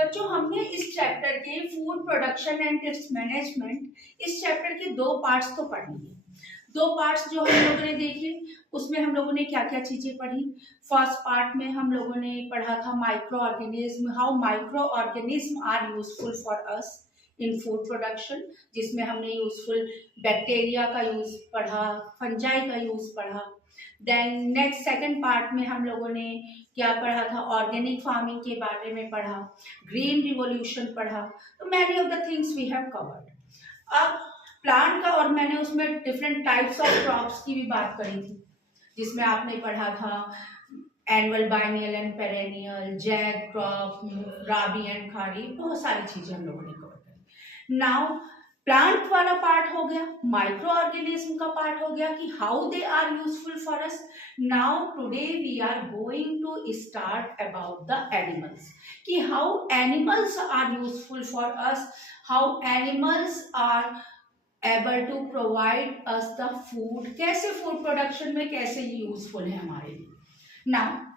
बच्चों हमने इस चैप्टर के food production and it's management, इस चैप्टर के दो पार्ट्स तो पढ़ लिए। दो पार्ट्स जो हम लोगों ने देखे उसमें हम लोगों ने क्या क्या चीजें पढ़ी। फर्स्ट पार्ट में हम लोगों ने पढ़ा था microorganism, how microorganism are useful for us in food production, जिसमें हमने यूजफुल बैक्टीरिया का यूज पढ़ा, फंजाई का यूज पढ़ा। देन नेक्स्ट सेकंड पार्ट में हम लोगों ने क्या पढ़ा था, ऑर्गेनिक फार्मिंग के बारे में पढ़ा, ग्रीन रिवॉल्यूशन पढ़ा। तो many of the things we have covered. अब प्लांट का, और मैंने उसमें डिफरेंट टाइप्स ऑफ क्रॉप्स की भी बात करी थी, जिसमें आपने पढ़ा था एनुअल, बाइनियल एंड पेरेनियल, जैग क्रॉप, राबी एंड खारी, बहुत सारी चीजें हम लोगों ने कवर करी। नाउ प्लांट वाला पार्ट हो गया, माइक्रो ऑर्गेनिज्म का पार्ट हो गया कि how they are useful for us. Now today we are going to start about the animals, कि how animals are useful for us, how animals are able to provide us the food, कैसे food production में कैसे useful है हमारे लिए। Now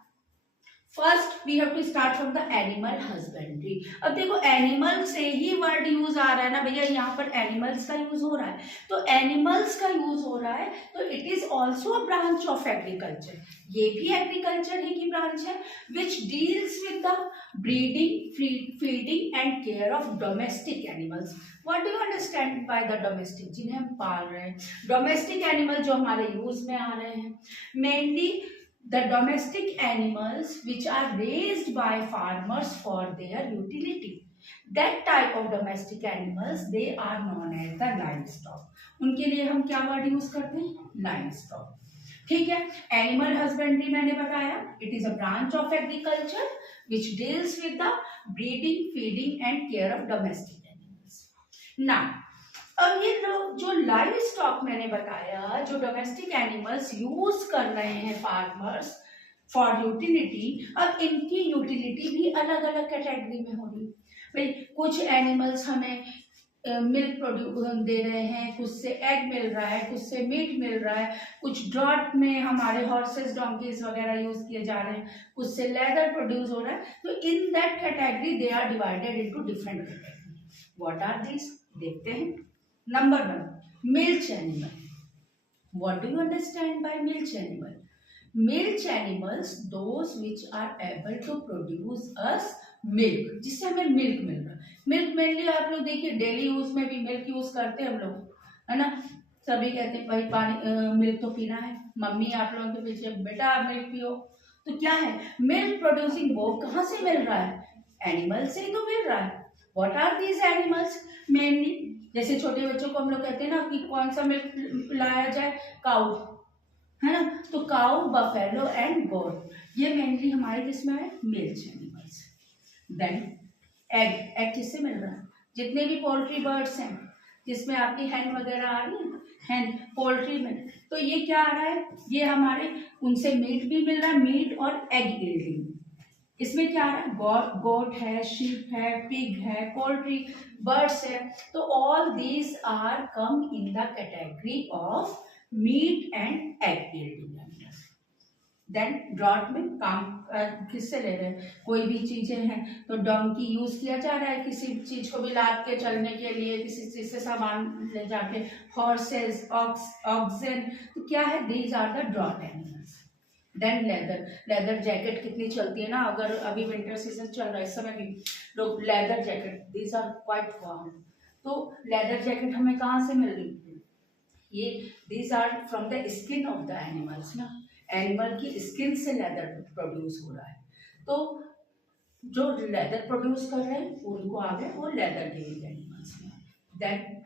first we have to start from the animal husbandry. अब देखो animal से ही वर्ड यूज आ रहा है ना भैया, यहाँ पर एनिमल्स का यूज हो रहा है, तो एनिमल्स का यूज हो रहा है तो it is also a branch of agriculture. ये भी एग्रीकल्चर ही की ब्रांच है which deals with the breeding, feeding and care of domestic animals. What do you understand by the domestic, जिन्हें हम पाल रहे हैं, डोमेस्टिक एनिमल जो हमारे यूज में आ रहे हैं, mainly the domestic animals which are raised by farmers for their utility. That type of domestic animals they are known as the livestock. उनके लिए हम क्या वर्ड यूज करते हैं, livestock। ठीक है, एनिमल हस्बेंड्री मैंने बताया, it is a branch of agriculture which deals with the breeding, feeding and care of domestic animals. Now अब ये लोग जो लाइव स्टॉक मैंने बताया, जो डोमेस्टिक एनिमल्स यूज कर रहे हैं फार्मर्स फॉर यूटिलिटी, अब इनकी यूटिलिटी भी अलग अलग कैटेगरी में होगी। भाई कुछ एनिमल्स हमें मिल्क प्रोड्यूस दे रहे हैं, कुछ से एग मिल रहा है, कुछ से मीट मिल रहा है, कुछ ड्रॉट में हमारे हॉर्सेस, डोंकीज वगैरह यूज किए जा रहे हैं, कुछ से लेदर प्रोड्यूस हो रहा है। तो in that category they are divided into different category. What are this, देखते हैं। Number one, milch animal. What do you understand by milch animal? Milch animals, those which are able to produce us milk, जिससे हमें milk मिल रहा है। Milk mainly आप लोग देखिए daily use में भी मिल्क यूज करते हैं हम लोग, है ना। सभी कहते हैं भाई पानी मिल्क तो पीना है, मम्मी आप लोगों के पीछे बेटा आप मिल्क पियो। तो क्या है मिल्क प्रोड्यूसिंग, वो कहाँ से मिल रहा है, एनिमल से ही तो मिल रहा है। What are these animals? Mainly जैसे छोटे बच्चों को हम लोग कहते हैं ना कि कौन सा मिल्क लाया जाए, काऊ, है ना। तो काऊ, बफेलो एंड गोट, ये मेनली हमारे किसमें है, milch animals. Then egg, egg किससे मिल रहा है, जितने भी पोल्ट्री बर्ड्स हैं जिसमें आपकी हैन वगैरह आ रही है, हैन पोल्ट्री में, तो ये क्या आ रहा है, ये हमारे उनसे मीट भी मिल रहा है, मीट और एग यील्डिंग। इसमें क्या है, गोट है, शीप है, पिग है, पोल्ट्री, बर्ड्स है। तो all these are come in the category of meat and egg yielding animals. Then draught में काम किससे ले रहे हैं, कोई भी चीजें हैं तो डोंकी यूज किया जा रहा है किसी चीज को भी लाद के चलने के लिए, किसी चीज से सामान ले जाके, हॉर्सेस, ऑक्सन, तो क्या है, these are the draught animals. Then leather, leather jacket कितनी चलती है ना, अगर अभी विंटर सीजन चल रहा है इस समय भी लोग leather jacket, these are quite warm. तो लेदर जैकेट हमें कहाँ से मिल रही है, ये these are from the skin of the animals ना, एनिमल की स्किन से लेदर प्रोड्यूस हो रहा है। तो जो लेदर प्रोड्यूस कर रहे हैं उनको आ गए वो लेदर गिविंग एनिमल्स में। देन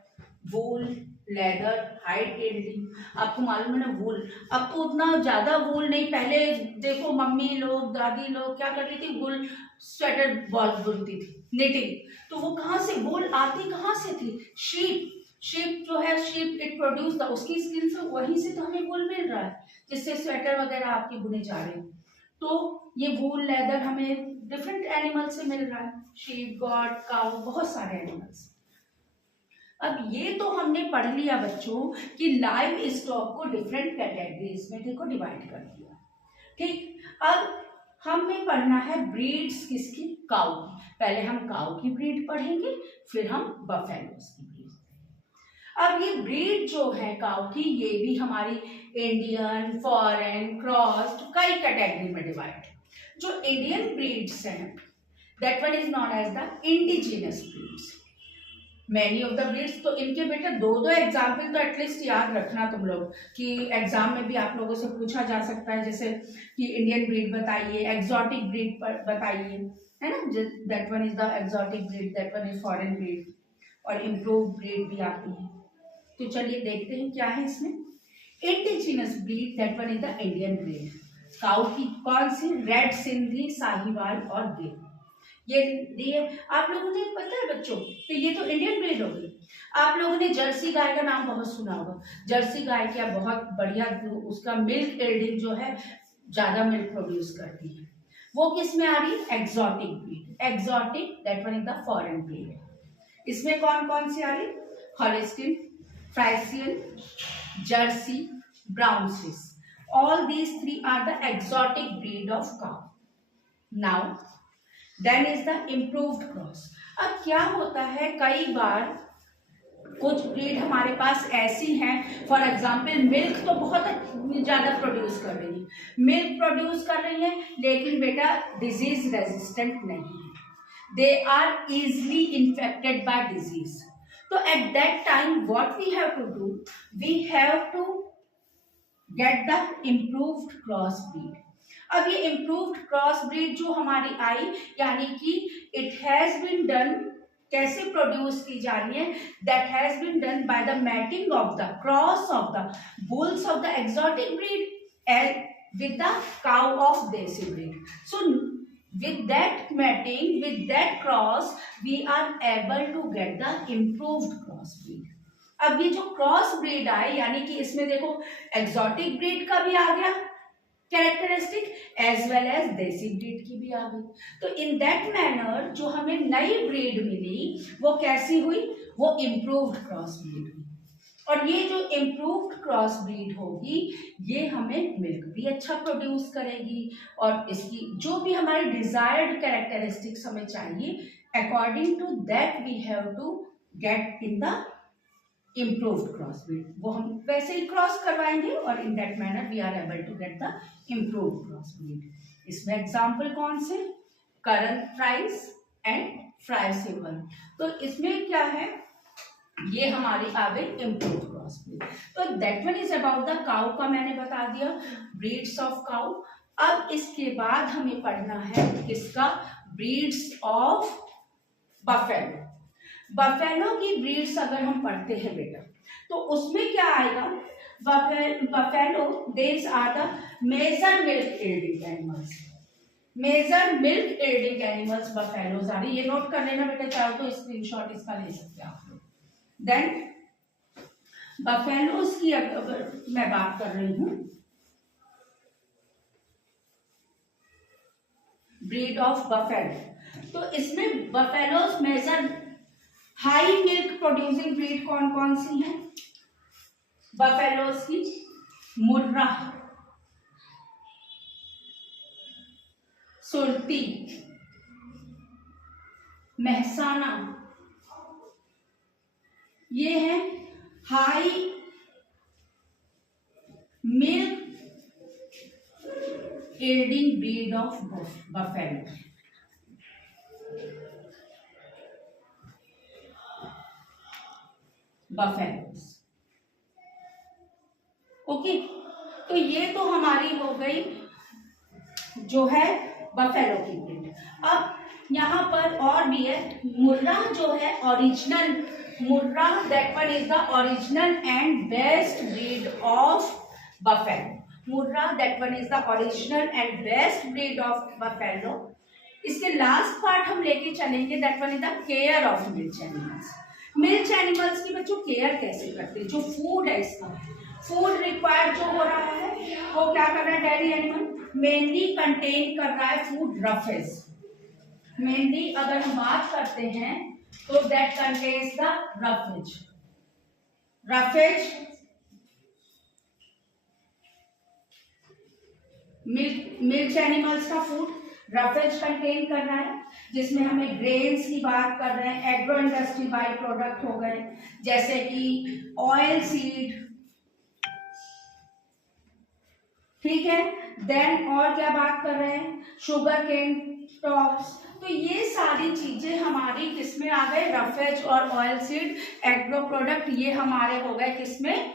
वूल, लेदर, हाइड यील्डिंग, आपको मालूम है ना वूल, अब तो उतना ज्यादा वूल नहीं, पहले देखो मम्मी लोग, दादी लोग क्या करती थी, वूल स्वेटर बहुत बुनती थी, निटिंग। तो वो कहाँ से वूल आती, कहाँ से थी, शीप, शीप जो है, शीप इट प्रोड्यूस द, उसकी स्किन से, वहीं से तो हमें वूल मिल रहा है जिससे स्वेटर वगैरह आपकी बुने जा रहे हैं। तो ये वूल, लेदर हमें डिफरेंट एनिमल से मिल रहा है, शीप, गॉट, काऊ, बहुत सारे एनिमल्स। अब ये तो हमने पढ़ लिया बच्चों कि लाइव स्टॉक को डिफरेंट कैटेगरीज में देखो डिवाइड कर दिया, ठीक। अब हमें पढ़ना है ब्रीड्स किसकी, काऊ की। पहले हम काऊ की ब्रीड पढ़ेंगे, फिर हम बफेलोस की ब्रीड। अब ये ब्रीड जो है काऊ की, ये भी हमारी इंडियन, फॉरेन, क्रॉस्ड कई कैटेगरी में डिवाइड है। जो इंडियन ब्रीड्स हैं that one is known as the indigenous breeds. Many of the breeds, तो इनके बेटा दो दो एग्जाम्पल तो एटलीस्ट याद रखना तुम लोग, कि एग्जाम में भी आप लोगों से पूछा जा सकता है, जैसे कि इंडियन ब्रीड बताइए, एक्सोटिक ब्रीड बताइए, है ना, that one is the exotic breed, that one is foreign breed, और इम्प्रूव ब्रीड भी आती है। तो चलिए देखते हैं क्या है इसमें। Indigenous breed that one is the Indian breed. Cow की कौन सी, रेड सिंधी, साहिवाल और गिर। ये आप लोगों ने पता है बच्चों, तो ये तो इंडियन ब्रीड हो गई। आप लोगों ने जर्सी गाय का नाम बहुत सुना होगा। जर्सी गाय क्या बहुत बढ़िया, उसका मिल्क यील्डिंग जो है ज्यादा मिल्क प्रोड्यूस करती है। वो किस में आ रही है, exotic breed. Exotic that one is the foreign breed. इसमें कौन कौन सी आ रही, Holstein, Friesian, Jersey, Brown Swiss. All these three are the exotic breed of cow. Now, then is the improved cross. अब क्या होता है, कई बार कुछ ब्रीड हमारे पास ऐसी हैं, फॉर एग्जाम्पल मिल्क तो बहुत ज्यादा प्रोड्यूस कर रही है, मिल्क प्रोड्यूस कर रही है, लेकिन बेटा डिजीज रेजिस्टेंट नहीं है, they are easily infected by disease. तो at that time what we have to do, we have to get the improved cross breed. अब ये इम्प्रूव्ड क्रॉस ब्रीड जो हमारी आई, यानी कि इट हैज बीन डन, कैसे प्रोड्यूस की जा रही है, that has been done by the mating of the cross of the bulls of the exotic breed and with the cow of desi breed. So with that mating, with that cross, we are able to get the improved cross breed. अब ये जो cross breed आए, यानी कि इसमें देखो exotic breed का भी आ गया कैरेक्टरिस्टिक, एज वेल एज देसी ब्रीड की भी आ गई। तो इन दैट मैनर जो हमें नई ब्रीड मिली वो कैसी हुई, वो इम्प्रूव्ड क्रॉस ब्रीड हुई। और ये जो इम्प्रूव्ड क्रॉस ब्रीड होगी, ये हमें मिल्क भी अच्छा प्रोड्यूस करेगी, और इसकी जो भी हमारी डिजायर्ड कैरेक्टरिस्टिक्स हमें चाहिए, according to that we have to get in the improved cross breed. वो हम वैसे ही क्रॉस करवाएंगे, और in that manner we are able to get the improved cross breed. इसमें एग्जाम्पल कौन से, करन फ्राइस एंड फ्राइसिबल। तो इसमें क्या है, ये हमारी आ गई इम्प्रूव्ड क्रॉस ब्रीड। तो that one is about the cow का मैंने बता दिया, ब्रीड्स ऑफ काउ। अब इसके बाद हमें पढ़ना है किसका, ब्रीड्स ऑफ बफेलो। बफेलो की ब्रीड्स अगर हम पढ़ते हैं बेटा, तो उसमें क्या आएगा, buffalo these are the major milk yielding animals. Major milk yielding animals buffaloes आ रही, ये नोट कर लेना बेटा, चाहो तो स्क्रीनशॉट इसका ले सकते हैं आप लोग। देन बफेलोज की अगर मैं बात कर रही हूं, ब्रीड ऑफ बफेलो, तो इसमें buffaloes major high milk producing breed कौन कौन सी है बफेलोज की, मुर्रा, सुरती, मेहसाना, ये है high milk yielding breed of buffalo. Buffaloes, okay. तो ये तो हमारी हो गई जो है बफेलो की ब्रीड। अब यहाँ पर और भी है, मुर्रा जो है original, Murrah that one is the original and best breed of buffalo. Murrah that one is the original and best breed of buffalo. इसके लास्ट पार्ट हम लेके चलेंगे, that one is the care of milk animals. Milk animals की बच्चों care कैसे करते हैं, जो फूड है इसका, फूड रिक्वायर्ड जो हो रहा है वो क्या कर रहा है डेयरी एनिमल, मेनली कंटेन कर रहा है फूड रफेज। मेनली अगर हम बात करते हैं तो that contains the roughage. Roughage milk animals का फूड रफेज कंटेन करना है, जिसमें हमें ग्रेन्स की बात कर रहे हैं, एग्रो इंडस्ट्री बाई प्रोडक्ट हो गए जैसे कि ऑयल सीड, ठीक है। देन और क्या बात कर रहे हैं, शुगर केन टॉप्स। तो ये सारी चीजें हमारी किसमें आ गए, रफेज और ऑयल सीड एग्रो प्रोडक्ट, ये हमारे हो गए किसमें,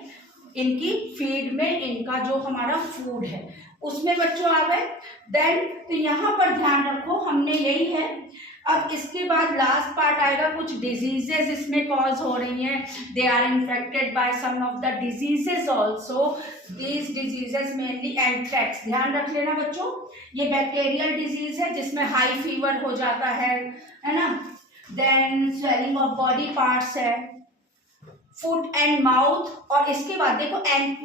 इनकी फीड में, इनका जो हमारा फूड है उसमें बच्चों आ गए। देन तो यहाँ पर ध्यान रखो हमने यही है। अब इसके बाद लास्ट पार्ट आएगा, कुछ डिजीजेस इसमें कॉज हो रही हैं, they are infected by some of the diseases also, these diseases mainly anthrax, ध्यान रख लेना बच्चों, ये बैक्टीरियल डिजीज है जिसमें हाई फीवर हो जाता है ना। Then swelling of body parts है, फुट एंड माउथ, और इसके बाद देखो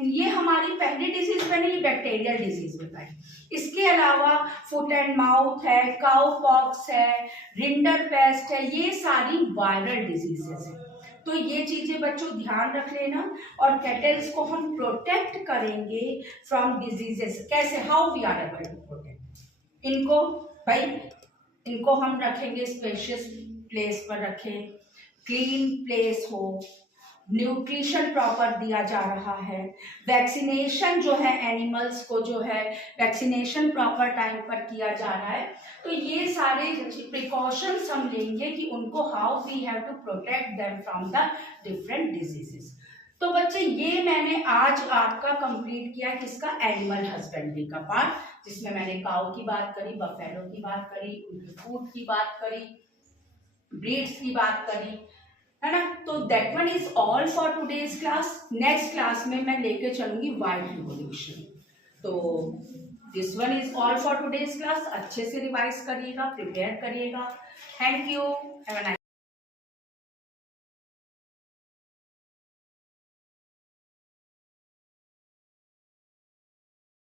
ये हमारी पहली डिजीज बनी, ये बैक्टीरियल डिजीज बताई। इसके अलावा फुट एंड माउथ है, काउ पॉक्स है, रिंडर पेस्ट है, ये सारी वायरल डिजीजेस है। तो ये चीजें बच्चों ध्यान रख लेना। और कैटल्स को हम प्रोटेक्ट करेंगे फ्रॉम डिजीजेस, कैसे, how we are able to protect इनको, भाई इनको हम रखेंगे स्पेशियस प्लेस पर रखें, क्लीन प्लेस हो, न्यूट्रिशन प्रॉपर दिया जा रहा है, वैक्सीनेशन जो है एनिमल्स को जो है वैक्सीनेशन प्रॉपर टाइम पर किया जा रहा है। तो ये सारे प्रिकॉशंस हम लेंगे कि उनको how we have to protect them from the different diseases. तो बच्चे ये मैंने आज आपका कंप्लीट किया किसका, एनिमल हस्बेंड्री का पार्ट, जिसमें मैंने काऊ की बात करी, बफेलो की बात करी, उनकी फूड की बात करी, ब्रीड्स की बात करी, है ना। तो that one is all for today's class. Next class में मैं लेके चलूंगी वाइल्ड रिवोल्यूशन। तो this one is all for today's class. अच्छे से रिवाइज करिएगा, प्रिपेयर करिएगा। Thank you, have a nice